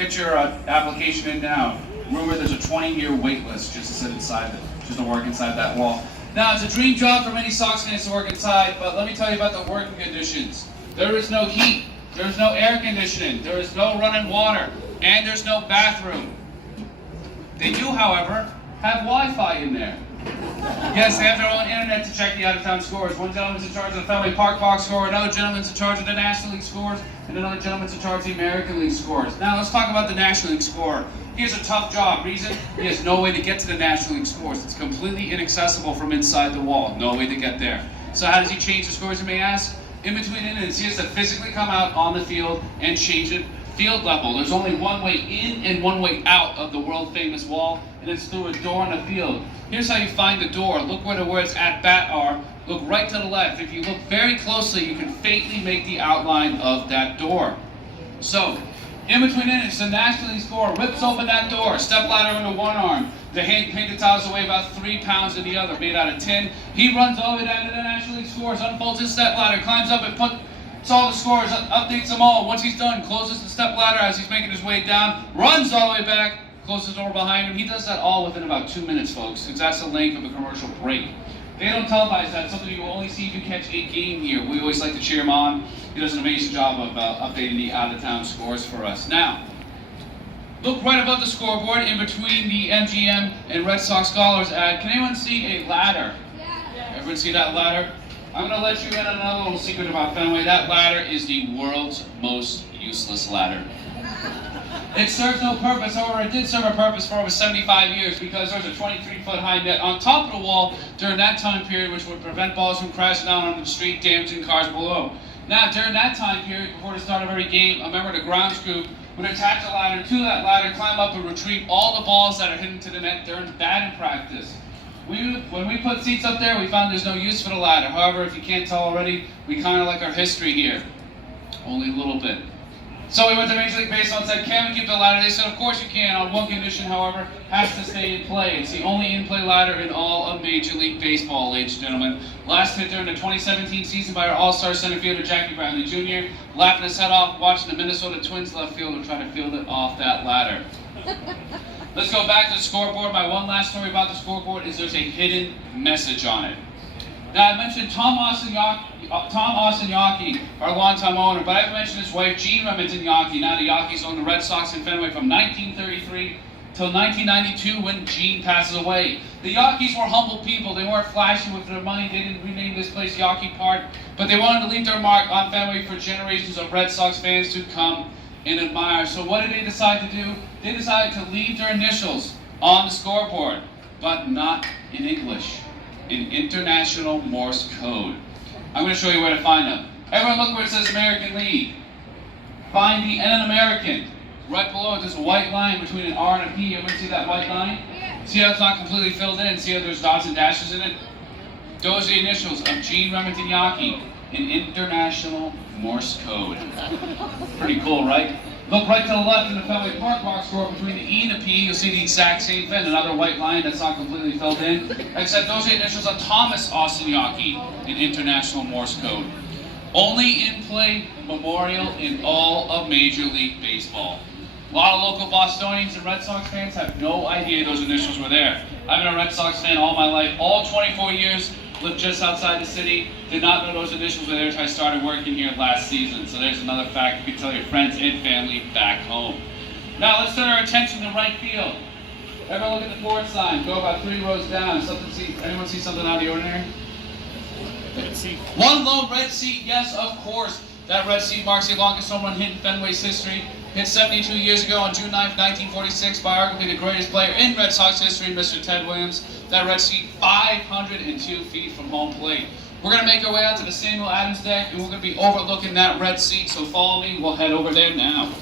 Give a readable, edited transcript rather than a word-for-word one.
Get your application in now. Rumor there's a 20-year wait list just to sit inside it, just to work inside that wall. Now, it's a dream job for many Sox fans to work inside, but let me tell you about the working conditions. There is no heat, there is no air conditioning, there is no running water, and there's no bathroom. They do, however, have Wi-Fi in there. Yes, they have their own internet to check the out-of-town scores. One gentleman's in charge of the Fenway box score, another gentleman's in charge of the National League scores, and another gentleman's in charge of the American League scores. Now, let's talk about the National League score. He has a tough job. Reason? He has no way to get to the National League scores. It's completely inaccessible from inside the wall. No way to get there. So how does he change the scores, you may ask? In between innings, he has to physically come out on the field and change it field level. There's only one way in and one way out of the world-famous wall, and it's through a door in the field. Here's how you find the door. Look where the words "at bat" are. Look right to the left. If you look very closely, you can faintly make the outline of that door. So, in between innings, the National League scorer rips open that door, step ladder under one arm. The hand painted tiles weigh about 3 pounds in the other, made out of tin. He runs all the way down to the National League scores, unfolds his step ladder, climbs up and puts all the scores, updates them all. Once he's done, closes the step ladder as he's making his way down, runs all the way back, closes the door behind him. He does that all within about 2 minutes, folks, because that's the length of a commercial break. They don't televise that. It's something you will only see if you catch a game here. We always like to cheer him on. He does an amazing job of updating the out-of-town scores for us. Now, look right above the scoreboard in between the MGM and Red Sox Scholars ad. Can anyone see a ladder? Yeah. Everyone see that ladder? I'm going to let you in on another little secret about Fenway. That ladder is the world's most useless ladder. It serves no purpose. However, it did serve a purpose for over 75 years because there's a 23-foot high net on top of the wall during that time period, which would prevent balls from crashing down onto the street, damaging cars below. Now, during that time period, before the start of every game, a member of the grounds crew would attach a ladder to that ladder, climb up, and retrieve all the balls that are hidden to the net during batting practice. When we put seats up there, we found there's no use for the ladder. However, if you can't tell already, we kind of like our history here. Only a little bit. So we went to Major League Baseball and said, can we keep the ladder? They said, of course you can, on one condition, however, has to stay in play. It's the only in-play ladder in all of Major League Baseball, ladies and gentlemen. Last hit during the 2017 season by our all-star center fielder, Jackie Brownlee Jr., laughing his head off, watching the Minnesota Twins left fielder try to field it off that ladder. Let's go back to the scoreboard. My one last story about the scoreboard is there's a hidden message on it. Now, I mentioned Tom Austin Yawkey, our longtime owner, but I haven't mentioned his wife, Jean Remington Yawkey. Now, the Yawkeys owned the Red Sox in Fenway from 1933 till 1992 when Jean passes away. The Yawkeys were humble people. They weren't flashy with their money. They didn't rename this place Yawkey Park, but they wanted to leave their mark on Fenway for generations of Red Sox fans to come and admire. So what did they decide to do? They decided to leave their initials on the scoreboard, but not in English. In International Morse code. I'm going to show you where to find them. Everyone look where it says American League. Find the N in American. Right below it, there's a white line between an R and a P. Everyone see that white line? Yeah. See how it's not completely filled in? See how there's dots and dashes in it? Those are the initials of Jean Remington Yawkey in International Morse code. Pretty cool, right? Look right to the left in the Fenway Park box score between the E and the P. You'll see the exact same thing, another white line that's not completely filled in. Except those are the initials of Thomas Austin Yawkey in International Morse code. Only in play memorial in all of Major League Baseball. A lot of local Bostonians and Red Sox fans have no idea those initials were there. I've been a Red Sox fan all my life, all 24 years. Lived just outside the city, did not know those initials were there until I started working here last season. So there's another fact you can tell your friends and family back home. Now let's turn our attention to right field. Everyone look at the forward sign. Go about 3 rows down. Anyone see something out of the ordinary? Red seat. One lone red seat, yes, of course. That red seat marks the longest home run hit in Fenway's history. Hit 72 years ago on June 9, 1946 by arguably the greatest player in Red Sox history, Mr. Ted Williams. That red seat 502 feet from home plate. We're going to make our way out to the Samuel Adams deck, and we're going to be overlooking that red seat, so follow me. We'll head over there now.